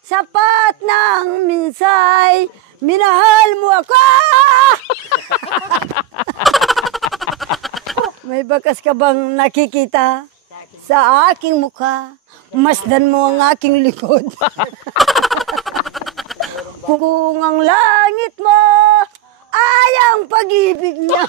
sapat ng minsay, minahal mo ako! May bakas ka bang nakikita sa aking mukha? Masdan mo ang aking likod. Kung ang langit mo ay ang pag-ibig niya.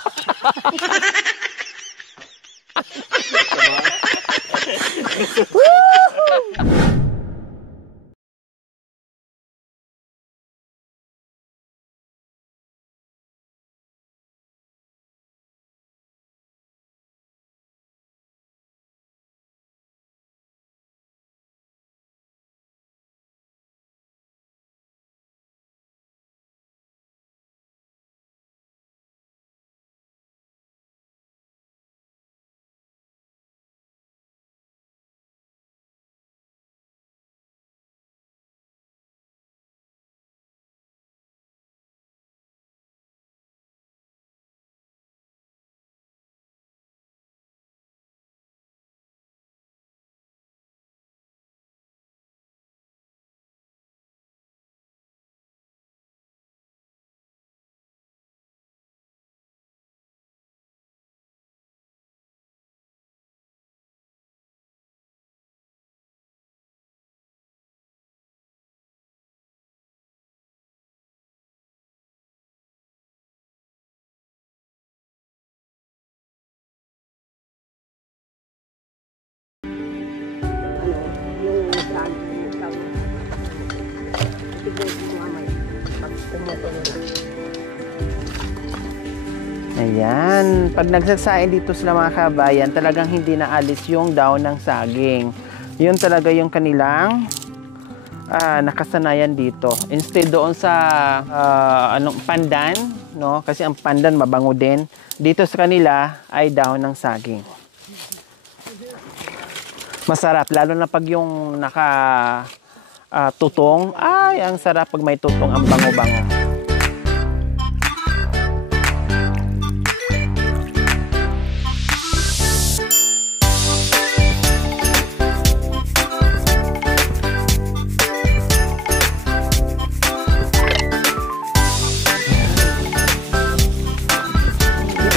Ayan, pag nagsasain dito sila mga kabayan, talagang hindi naalis yung daon ng saging. Yun talaga yung kanilang nakasanayan dito. Instead doon sa pandan, no? Kasi ang pandan mabango din. Dito sa kanila ay daon ng saging. Masarap, lalo na pag yung tutong. Ay, ang sarap pag may tutong, ang bango-bango.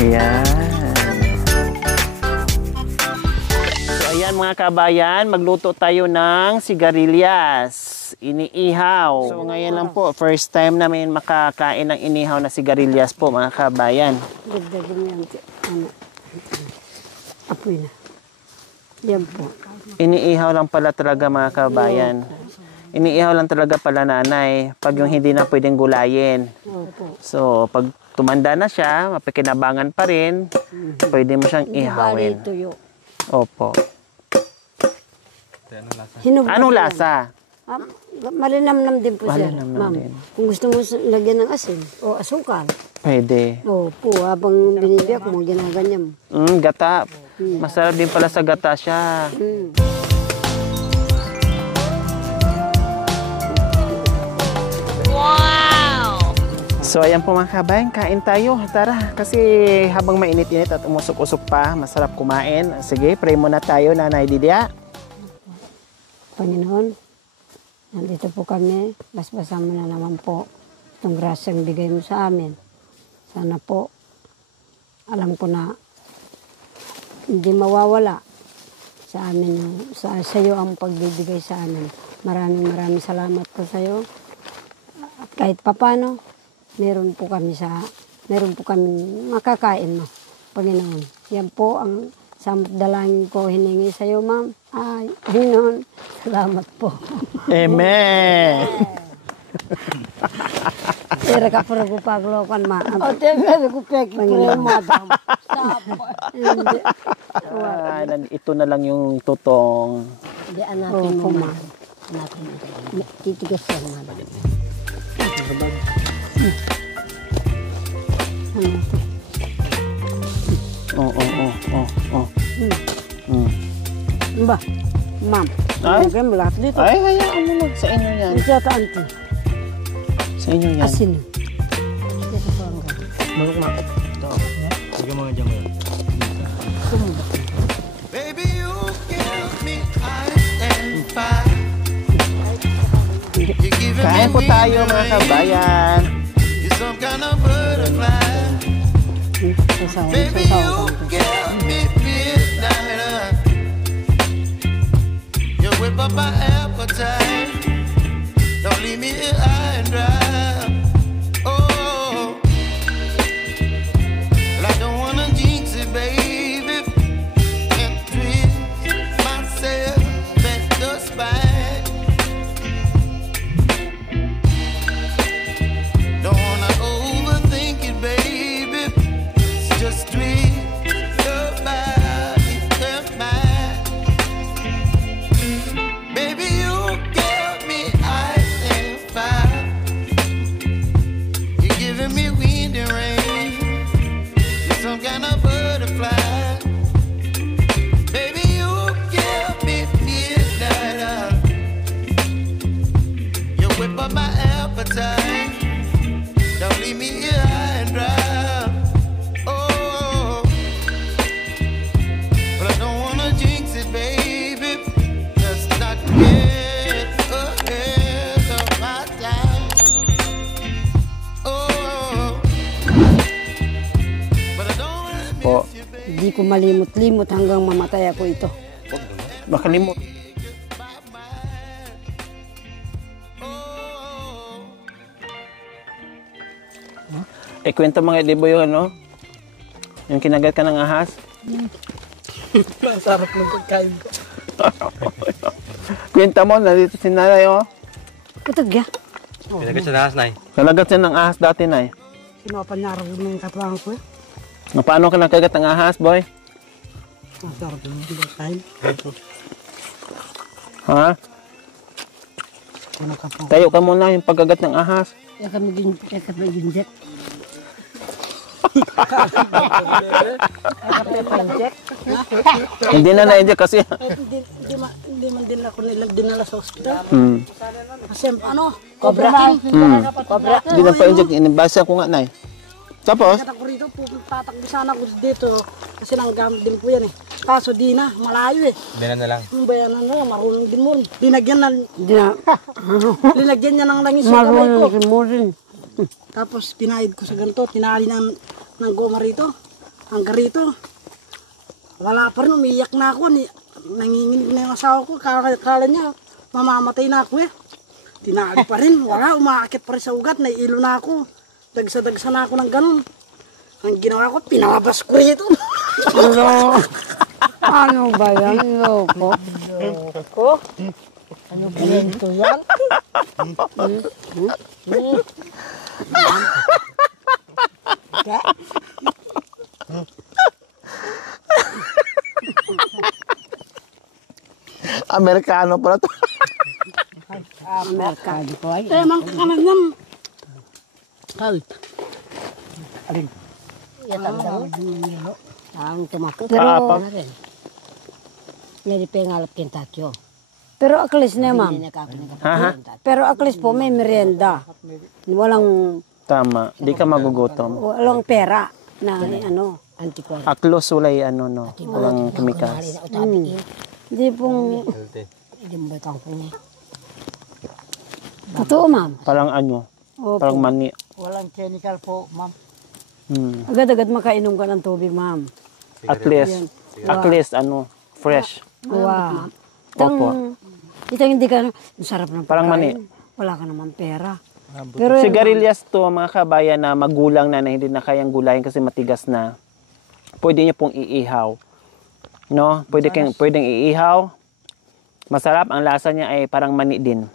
Ayan. So ayan mga kabayan, magluto tayo ng sigarilyas. Iniihaw. So ngayon lang po, first time namin makakain ng inihaw na sigarilyas po mga kabayan. Dagdagan yan. Apoy na. Yan po. Iniihaw lang pala talaga mga kabayan. Iniihaw lang talaga pala nanay pag yung hindi na pwedeng gulayin. So pag tumanda na siya, mapakinabangan pa rin, pwede mo siyang ihawin. Opo. Anong lasa? Malinamnam din po siya, Malinamnam ma'am. din. Kung gusto mo lagyan ng asin o asukal. Pwede. Opo, habang binibiyak mo, ginaganyan mo. Gata. Masarap din pala sa gata siya. So ayan po mga kabayan, kain tayo. Tara, kasi habang mainit-init at umusok-usok pa, masarap kumain. Sige, pray muna tayo, Nanay Didia. Panginoon, nandito po kami. Basbasan mo na naman po itong grasyang bigay mo sa amin. Sana po, alam ko na hindi mawawala sa amin, sa iyo ang pagbibigay sa amin. Maraming salamat po sa iyo. At kahit papano, meron po kami makakain mo, Panginoon. Yan po ang dalangin ko hiningi sa iyo, ma'am. Ay, Panginoon, salamat po. Amen. Tira ka pura ko paglokan, ma. O, tira ko peki po yung madam. Ito na lang yung tutong. Diyan natin mo, ma. Titigas yan, madam. Ba, ma'am. Ay? Lagyan mo lahat dito. Ay, hayaan mo na. Sa inyo yan. Ang siyata, auntie. Sa inyo yan. Asin. Manok ma. Ito. Bigyan mo nga dyan mo yan. Baby, you give me ice and fire. Kain po tayo mga kabayan. You're some kind of butterfly. Baby, you give me midnight. You whip up my appetite. Don't leave me here high and dry. Oh, well, I don't wanna jinx it, baby, and twist myself at the spine. Don't wanna overthink it, baby. It's just twist your body and mine. Baby, you give me ice and fire. You're giving me wind and rain. You're some kind of butterfly. Baby, you give me midnight. You whip up my appetite. Don't leave me here high and dry. Oh, but I don't wanna jinx it, baby. Let's not get ahead of my time. Oh, but I don't wanna Po, miss you, baby. Hindi ko malimot-limot hanggang mamatay ako ito. baka limot. Kwento mga Edibo yung ano? Yung kinagat ka ng ahas? Masarap ng pagkain ko. Kwenta mo, nandito si nanay, oh. Kutog ya. Pinagat sa nahas, Nay. Kalagat siya ng ahas dati, nay. Sinapanyarag mo yung katwang ko. Paano ka nakagat ng ahas, boy? Masarap ng pagkain. Ha? Tayo ka muna yung pagkagat ng ahas. Kaya kami ginjek. Hindi na na-inject kasi. Hindi man din ako dinala sa ospital. Kasi Cobra. Cobra. Hindi na pa-inject. Inibasa ko nga, nay. Tapos, Kaya ako rito, tatakbo sana ako dito. Kasi nanggamit din po yan eh. Kaso di na, malayo eh. Binan na lang. Yung bayanan na lang, marunong din mo. Linagyan niya ng langis sa kamay ko. Marunong mo rin. Tapos pinahid ko sa ganito, tinali ng goma rito, hanggang rito. Wala pa rin, umiiyak na ako. Nanginginig na yung asawa ko, kala niya, mamamatay na ako eh. Tinali pa rin, wala, umaakit pa rin sa ugat, naiilo na ako. Dagsa-dagsa na ako ng ganun. Ang ginawa ko, pinalabas ko rito. Ano ba yan? Loko. Ko? Ano ba ito yan? Amerikano pala to. Merkado ko ay. Mang kakaman yan. Kal. Alin? Ang tumakot. Kaapag. Hindi pengalap kintatyo. Pero aklis na ma'am. Ha? Pero aklis po may merienda. Walang Tama. Di ka magugutom. walang pera na ano. Aklos ulay ano no. Walang chemicals. Hindi pong Hindi mo ba kangkong niya? totoo ma'am. Parang ano. Opo. Parang mani. Walang chemical po, ma'am. Agad-agad makainom ka ng tubig ma'am. At least. At least ano. Fresh. Wow. Opo. Itang hindi ka, ang sarap ng Parang pagkain. Wala ka naman pera. Pero Sigarilyas to mga kabayan na magulang na hindi na kayang gulayin kasi matigas na. Pwede niyo pong iihaw. No? Pwedeng iihaw. Masarap. Ang lasa niya ay parang mani din.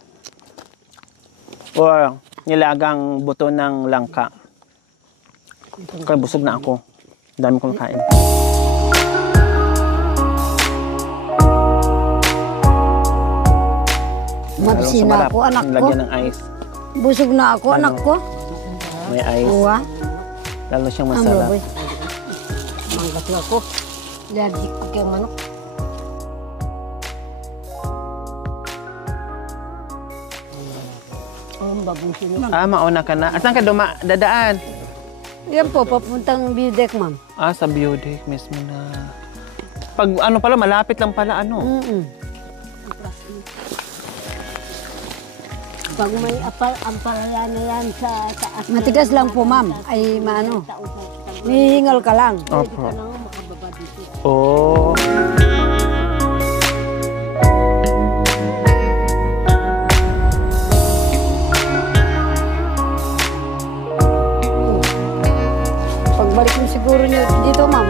Or nilagang buto ng langka. Kaya busog na ako. Dami kong kain. mabsina ako, anak ko. Lagyan ng ice. Busog na ako, anak ko. May ice. Uwa. Lalo siyang masarap. Manggat na ako. Lagi ko kay manok. Ang babusin niya. Mauna ka na. Asan ka dadaan? Yan po, papuntang Bidek, ma'am. Sa Biodic mismo na. Pag ano pala, malapit lang pala ano. Pag may ampalaya na yan sa taas. Matigas lang po, ma'am. Ay, maano. Hihingal ka lang. Opo. Oh. Pagbalik mo siguro nyo dito, ma'am,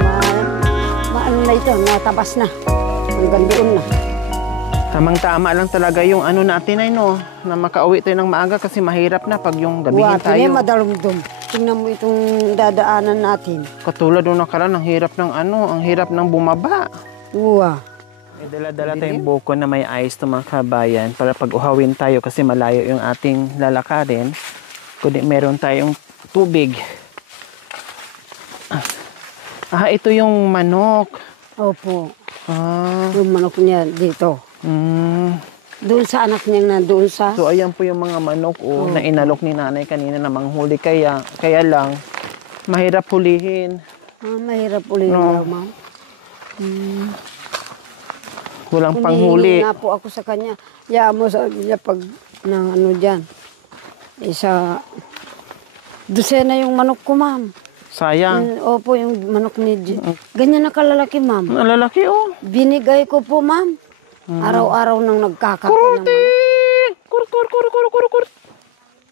maano na ito, natabas na. Hanggang doon na. Tamang-tama lang talaga yung ano natin ay no, na makauwi tayo ng maaga kasi mahirap na pag yung gabihin Wati na tayo. madalumdum. Tingnan mo itong dadaanan natin. Katulad nung nakaraan, ang hirap ng ano, ang hirap ng bumaba. Uwa. May dala-dala tayong buko na may ice to mga kabayan para pag uhawin tayo kasi malayo yung ating lalakarin. Kundi meron tayong tubig. Ah, ito yung manok. Opo. Ah, Yung manok niya dito. Doon sa anak niyang nandoon sa... So ayan po yung mga manok na inalok ni nanay kanina na manghuli kaya lang mahirap hulihin. mahirap ulit daw, ma'am. Walang panghuli. Hinihingi nga po ako sa kanya. Yaan mo sa niya pag na ano dyan. Isa... Dosena yung manok ko, ma'am. Sayang. Opo, yung manok ni... Ganyan na kalalaki, ma'am. Ang lalaki oh. Binigay ko po, ma'am. Araw-araw nang nagkakaroon ng manok. Kurut.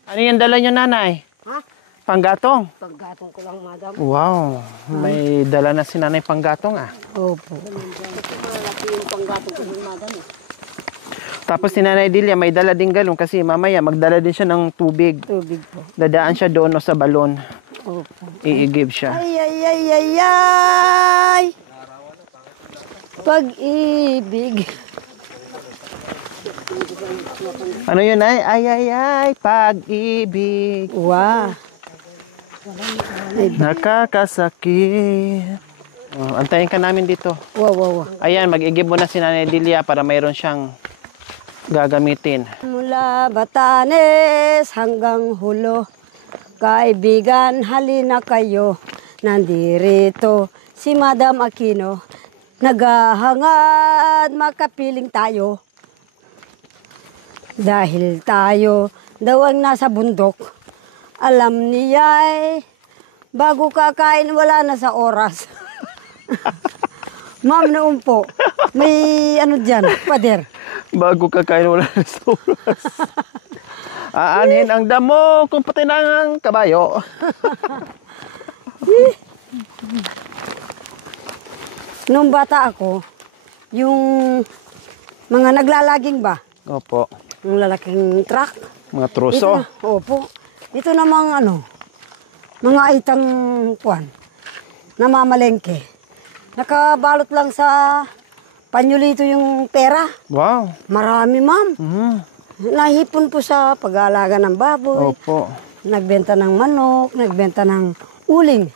Ano yung dala nyo, nanay? Ha? Panggatong? Paggatong ko lang, madam. Wow. May dala na si nanay panggatong ah. Opo. Malaki yung panggatong ko ng madam. Tapos si nanay Delia may dala din galon kasi mamaya magdala din siya ng tubig. Tubig po. Dadaan siya doon sa balon. Opo. Iigib siya. Ay! Pag-ibig. Ano yun ay? Ay, pag-ibig. Wow. Nakakasakit. Oh, antayin ka namin dito. Wow. Ayan, mag-igib mo na si nanay Delia para mayroon siyang gagamitin. Mula Batanes hanggang Hulo, kaibigan, halina kayo. Nandirito si Madam Aquino, naghahangad makapiling tayo. Dahil tayo daw ang nasa bundok, alam niya'y bago kakain wala na sa oras. Ma'am, noon po, may ano dyan, pader. Bago kakain wala na sa oras. Aanhin ang damo kung pati ng kabayo. Nung bata ako, yung mga naglalaging ba, Opo. yung lalaking truck. Mga truso. Opo. Ito namang ano, mga itang kuwan, namamalengke. Nakabalot lang sa panyulito yung pera. Wow. Marami, ma'am. Mhm. Nahipon po sa pag-aalaga ng baboy. Opo. Nagbenta ng manok, nagbenta ng uling.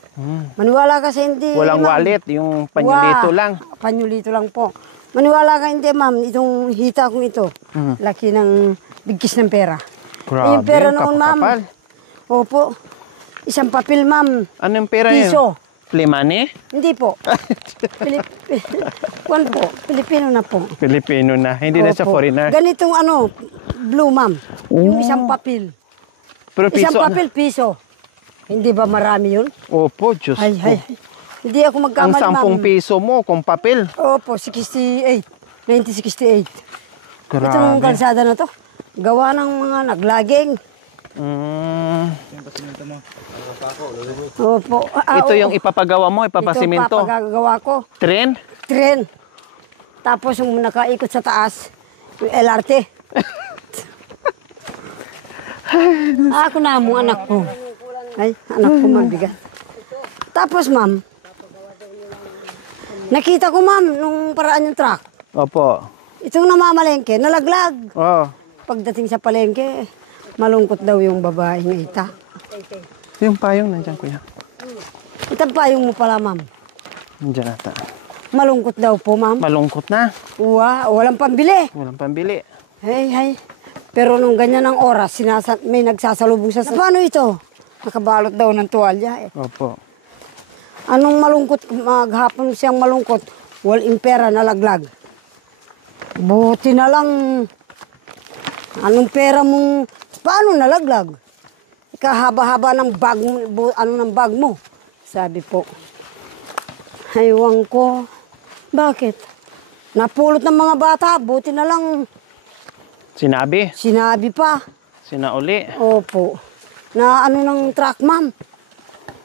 Maniwala ka sa hindi, Walang ma'am. wallet, yung panyulito lang. Panyulito lang po. Maniwala ka hindi, ma'am. Itong hita kong ito, laki ng bigkis ng pera. Grabe, Yung pera noon, ma'am. kapal. Opo. Isang papel, ma'am. Ano yung pera niyo? Piso. Play money? Hindi po. Kwan po. Pilipino na po. Filipino na. Hindi na siya Opo. foreigner. Ganitong ano, blue, ma'am. Yung isang papel. Pero piso. Isang papel, piso. Hindi ba marami yun? Opo, Diyos Ay. ko. Hindi ako Ang magkamali, 10 ma'am. piso mo kung papel. Opo, 68. 1968. Grabe. Itong kalsada na to, gawa ng mga naglaging. Opo. Ito yung ipapagawa mo, ipapasimento. Ito papagagawa ko. Tren? Tren. Tapos yung nakaikot sa taas, yung LRT. Ako na mo, anak ko. Ay, anak ko mabigat. Tapos, ma'am, nakita ko, ma'am, nung paraan yung truck. Opo. Itong namamalengke, nalaglag. Oh. Pagdating sa palengke, malungkot daw yung babaeng ita. Yung payong nandiyan, kuya. Itang payong mo pala, ma'am. Nandiyan ata. Malungkot daw po, ma'am. Malungkot na. Walang pambili. Walang pambili. Hey. Pero nung ganyan ang oras, may nagsasalubong sa... Paano ito? Nakabalot daw ng tuwalya. Opo. Anong malungkot? Maghapon siyang malungkot. Walang pera, nalaglag. Buti na lang Anong pera mong, paano nalaglag? Kahaba-haba ng bag mo, ng bag mo. Sabi po, aywan ko. Bakit? Napulot ng mga bata, buti na lang Sinabi? sinabi pa. Sinauli? Opo. Na ano ng truck, ma'am.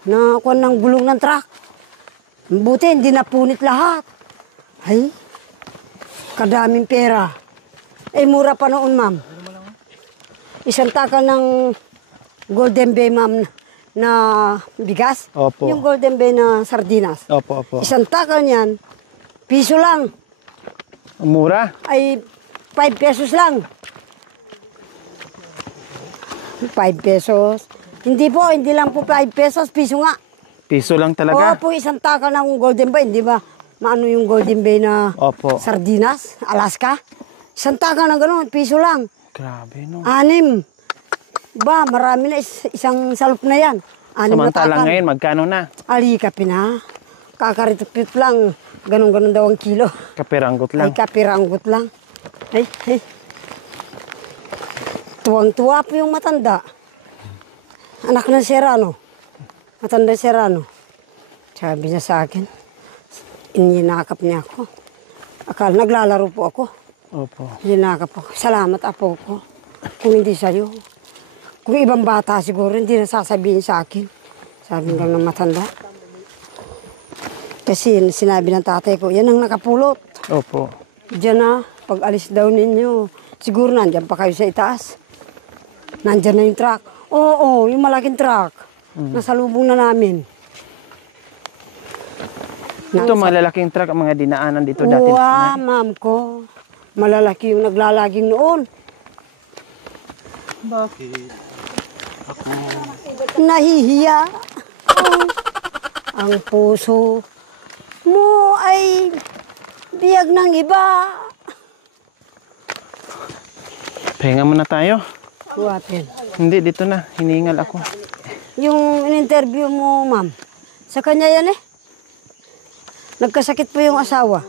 Na kuwan ng gulong ng truck. Buti, hindi napunit lahat. Ay, kadaming pera. Eh, mura pa noon, ma'am. Isang takal ng Golden Bay, ma'am, na bigas. Opo. Yung Golden Bay na sardinas. Opo, opo. Isang takal niyan, piso lang. Mura? Ay, 5 pesos lang. 5 pesos. Hindi po, hindi lang po 5 pesos, piso nga. Piso lang Oo talaga? po, isang takal ng Golden Bay, hindi ba? Maano yung Golden Bay na Opo. sardinas, Alaska? Isang takal ng gano'n, piso lang. Grabe, no? 6. Ba, marami na isang salop na yan. 6 na Samantalang takal. ngayon, magkano na? Alika, pina. Kakaritupit lang. Ganon-ganon daw ang kilo. Kapiranggot Ay, lang. kapiranggot lang. Ay. Tuwang-tuwa po yung matanda. Anak ng Serrano. Matanda Serrano. Sabi niya sa akin, ininakap niya ako. Akala naglalaro po ako. Opo. Ininakap ako. Salamat apo ko. Kung hindi sa'yo. Kung ibang bata siguro, hindi na sasabihin sa akin. Sabi nga ng matanda. Kasi sinabi ng tatay ko, yan ang nakapulot. Opo. Diyan na, pag alis daw ninyo, siguro nandyan pa kayo sa itaas. Nandyan na yung truck. Oo, yung malaking truck. Nasalubong na namin. Ito, malalaking truck ang mga dinaanan dito dati. Wow, ma'am ko. Malalaki yung naglalaging noon. Bakit? Nahihiya. Ang puso mo ay biyag ng iba. Pahinga muna tayo. Kuwapin. Hindi, dito na. Hiningal ako. Yung in-interview mo, ma'am, sa kanya yan eh. Nagkasakit po yung asawa.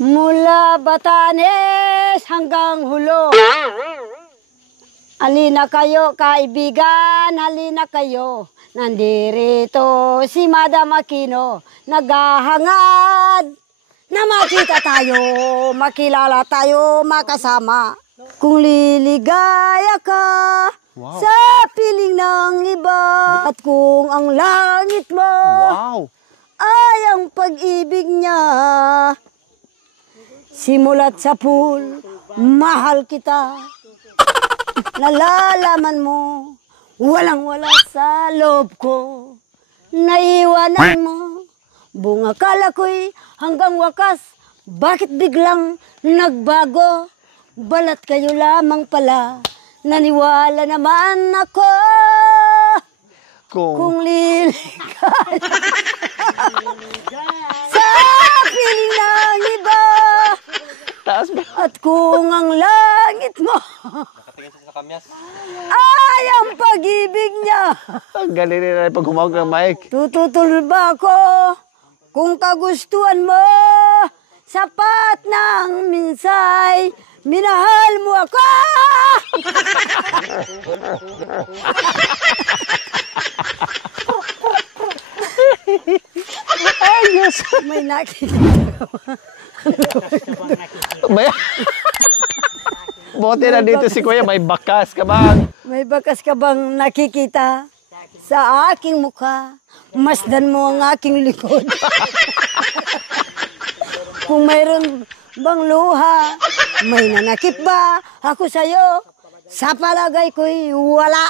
Mula Batanes hanggang Hulo. Halina kayo, kaibigan, halina kayo. Nandirito si Madam Aquino, naghahangad na makita tayo, makilala tayo, makasama. Kung liligaya ka sa piling ng iba, at kung ang langit mo ay ang pag-ibig niya, simulat sa pool, mahal kita. Nalalaman mo, walang-wala sa loob ko. Naiwanan mo, bunga kala ko'y hanggang wakas. Bakit biglang nagbago? Balat kayo lamang pala, naniwala naman ako. Kung liligaya sa piling ng iba, at kung ang langit mo Nakatingin siya sa kamyas. ay ang pag-ibig niya, Ang galing nila pag humawag ng mic. tututol ba ako kung kagustuhan mo? Sapat ng minsay, minahal mo ako. Ay, Diyos. May nakikita. Buti na dito si Kuya, may bakas ka bang? May bakas ka bang nakikita sa aking mukha? Masdan mo ang aking likod. Kung mayroon bang luha, may nanakip ba ako sa'yo? Sa palagay ko'y wala.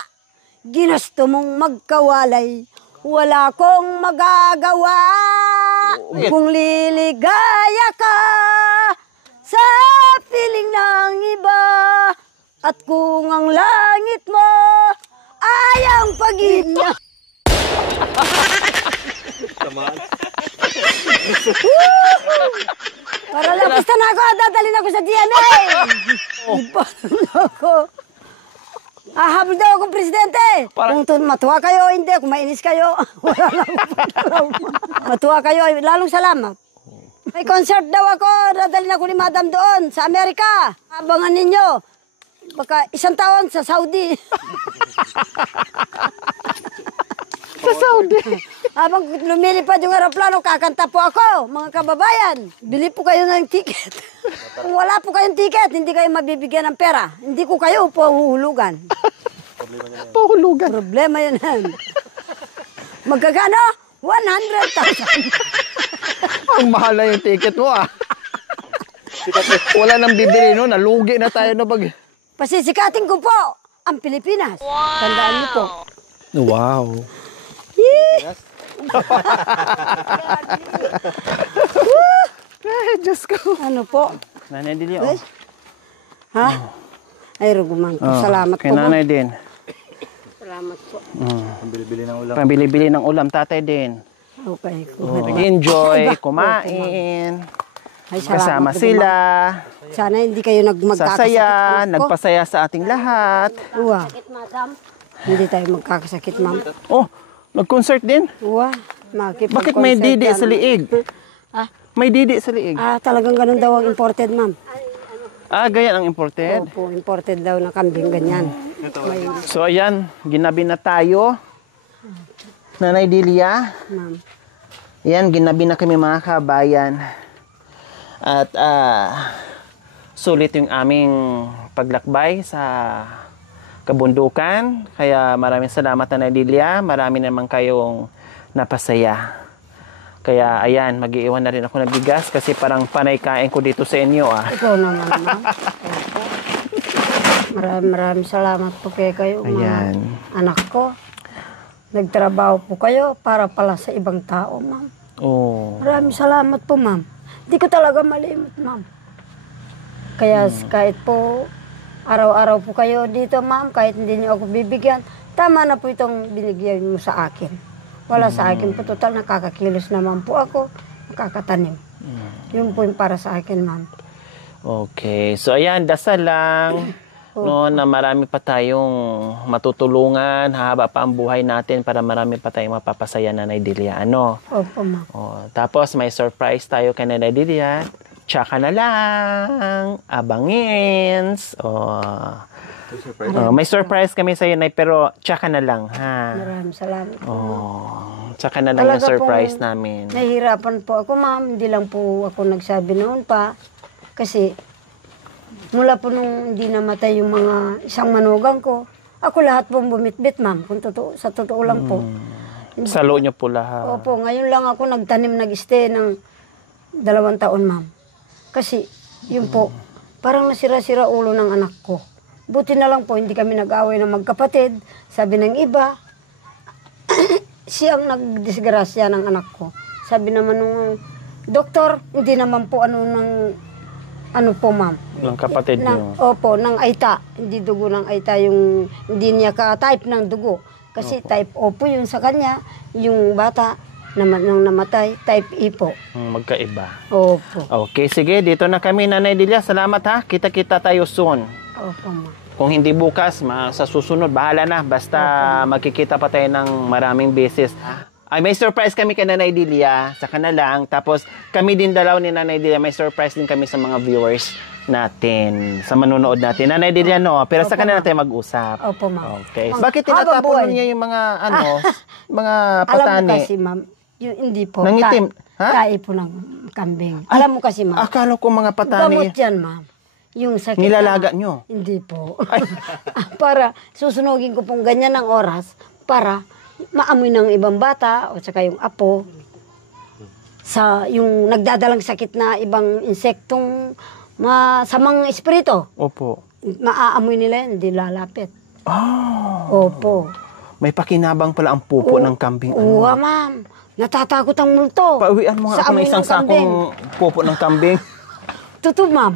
Ginusto mong magkawalay, wala kong magagawa. Kung liligaya ka sa piling ng iba, at kung ang langit mo ay ang pag-ibig niya. Para lapista na ako, dadalhin ako sa DNA. Ipaano ako. Habol daw akong presidente. Parang- Kung matuwa kayo, hindi. Kung mainis kayo, wala lang po. Matuwa kayo, lalong salamat. May concert daw ako, dadalhin ako ni Madam doon sa Amerika. Abangan ninyo. Baka 1 taon sa Saudi. Sa Saudi. Habang lumilipad yung aeroplano, kakanta po ako, mga kababayan. Bili po kayo ng ticket. Kung wala po kayong ticket, hindi kayo mabibigyan ng pera. Hindi ko kayo po huhulugan. Pahulugan. Problema yun. Magkagano? 100,000. Ang mahal na yung ticket mo ah. Wala nang bibili no, nalugi na tayo na pag... Pasisikatin ko po ang Pilipinas. Tandaan niyo po. Wow. Ay, Diyos ko. Ano po? Nanay Delia, Ay. Ha? Ay, Rugumang. Salamat po. Kay nanay din. Salamat po. Pambili-bili ng ulam, tatay din. Okay. Enjoy, kumain. Ay, Kasama salamat po, sila. Ma'am. Sana hindi kayo magkakasakit. Sasaya, anak ko. nagpasaya sa ating lahat. Uwa. Hindi tayo magkakasakit, ma'am. Oh, nag-concert din? Uwa. Bakit may didi sa liig? Ah? May didi sa liig. Talagang ganun daw ang imported, ma'am. Ganyan ang imported. Opo, imported daw na kambing, ganyan. So ayan, ginabi na tayo. Nanay Delia. Ma'am. Yan, ginabi na kami mga kabayan. At sulit yung aming paglakbay sa kabundukan. Kaya maraming salamat Nanay Delia. Marami naman kayong napasaya. Kaya ayan, mag-iiwan na rin ako ng bigas kasi parang panay kain ko dito sa inyo ah. Ikaw naman, ma'am. Maraming salamat po kayo, mga Ayan. anak ko. Nagtrabaho po kayo para pala sa ibang tao, ma'am. Oh. Maraming salamat po, ma'am. Hindi ko talaga malimot, ma'am. Kaya kahit po araw-araw po kayo dito, ma'am, kahit hindi niyo ako bibigyan, tama na po itong binigyan mo sa akin. Wala sa akin po, total nakakakilos naman po ako, nakakatanim. Yun po yung para sa akin, ma'am. Okay. So ayan, dasal lang no, na marami pa tayong matutulungan, haba pa ang buhay natin para marami pa tayong mapapasaya Nanay Delia. Ano? Opo, ma'am. Tapos may surprise tayo kay Nanay Delia. Tsaka na lang. Abangins. May surprise kami sa iyo, Nay, pero tsaka na lang, ha? Maraming salamat po. Tsaka na lang yung Talaga surprise pong namin. Nahihirapan po ako, ma'am. Hindi lang po ako nagsabi noon pa. Kasi mula po nung hindi namatay yung mga isang manugang ko, ako lahat pong bumitbit, ma'am. Kung totoo, sa totoo lang po. Salo niyo po lahat. Opo, ngayon lang ako nagtanim, nag-stay ng 2 taon, ma'am. Kasi, yun po, parang nasira-sira ulo ng anak ko. Buti na lang po, hindi kami nag-away ng magkapatid. Sabi ng iba, siyang nagdisgrasya ng anak ko. Sabi naman nung doktor, hindi naman po ano po, ma'am. Ng kapatid niyo. Opo, ng aita. Hindi dugo ng aita, yung hindi niya ka-type ng dugo. Kasi type O po yun sa kanya, yung bata nang namatay, type E po. Magkaiba. Opo. Okay, sige. Dito na kami, Nanay Delia. Salamat, ha. Kita-kita tayo soon. Opo, ma'am. Kung hindi bukas, sa susunod, bahala na. Basta magkikita pa tayo ng maraming beses. Ay, may surprise kami kay Nanay Delia. Saka na lang. Tapos, kami din dalaw ni Nanay Delia. May surprise din kami sa mga viewers natin. Sa manonood natin. Nanay Delia, no? Pero saka na tayo mag-usap. Opo, ma'am. Okay. Ma'am, Bakit habang tinatapon buhay. niya yung mga, mga Alam mo patani? kasi, ma'am, yung hindi po. Nangitim. Ha? Tae po ng kambing. Alam mo kasi, ma'am. Akala ko mga patani. Gamot yan, ma'am. Yung sakit. Nilalaga nyo? Hindi po. Para susunugin ko pong ganyan ng oras para maamoy ng ibang bata o saka yung apo sa yung nagdadalang sakit na ibang insektong masamang espiritu. Opo. Maaamoy nila yan, hindi lalapit. Opo. May pakinabang pala ang pupo ng kambing. Oo, ma'am. Natatakot ang multo. Pauwian mo nga Sa ako ng amoy isang ng kambing. sakong pupo ng kambing. Totoo, ma'am.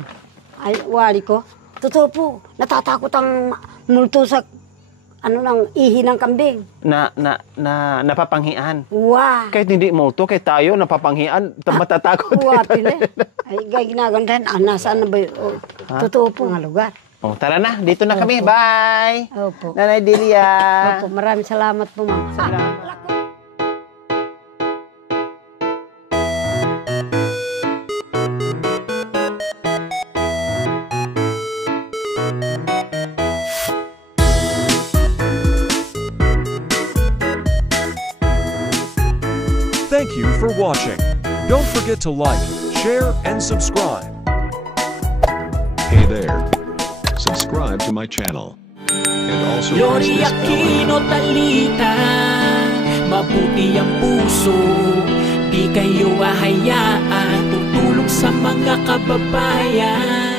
Ay, wari ko. Totoo po. Natatakot ang multo sa ng ihi ng kambing. Napapanghian. Wow. Kahit hindi multo, kahit tayo napapanghian, matatakot. Uwa, pila. Ay, ginagandahan. Nasaan na ba yun? Totoo po nga lugar. Oh, tara na. Dito na kami. Bye! Opo. Nanay Delia. Opo, maraming salamat po, ma'am. Salamat. Thank you for watching. Don't forget to like, share, and subscribe. Hey there. Subscribe to my channel. And also press Lori this bell Aquino icon. Talita, mabuti ang puso, di kayo ahayaan, tutulong sa mga kababayan.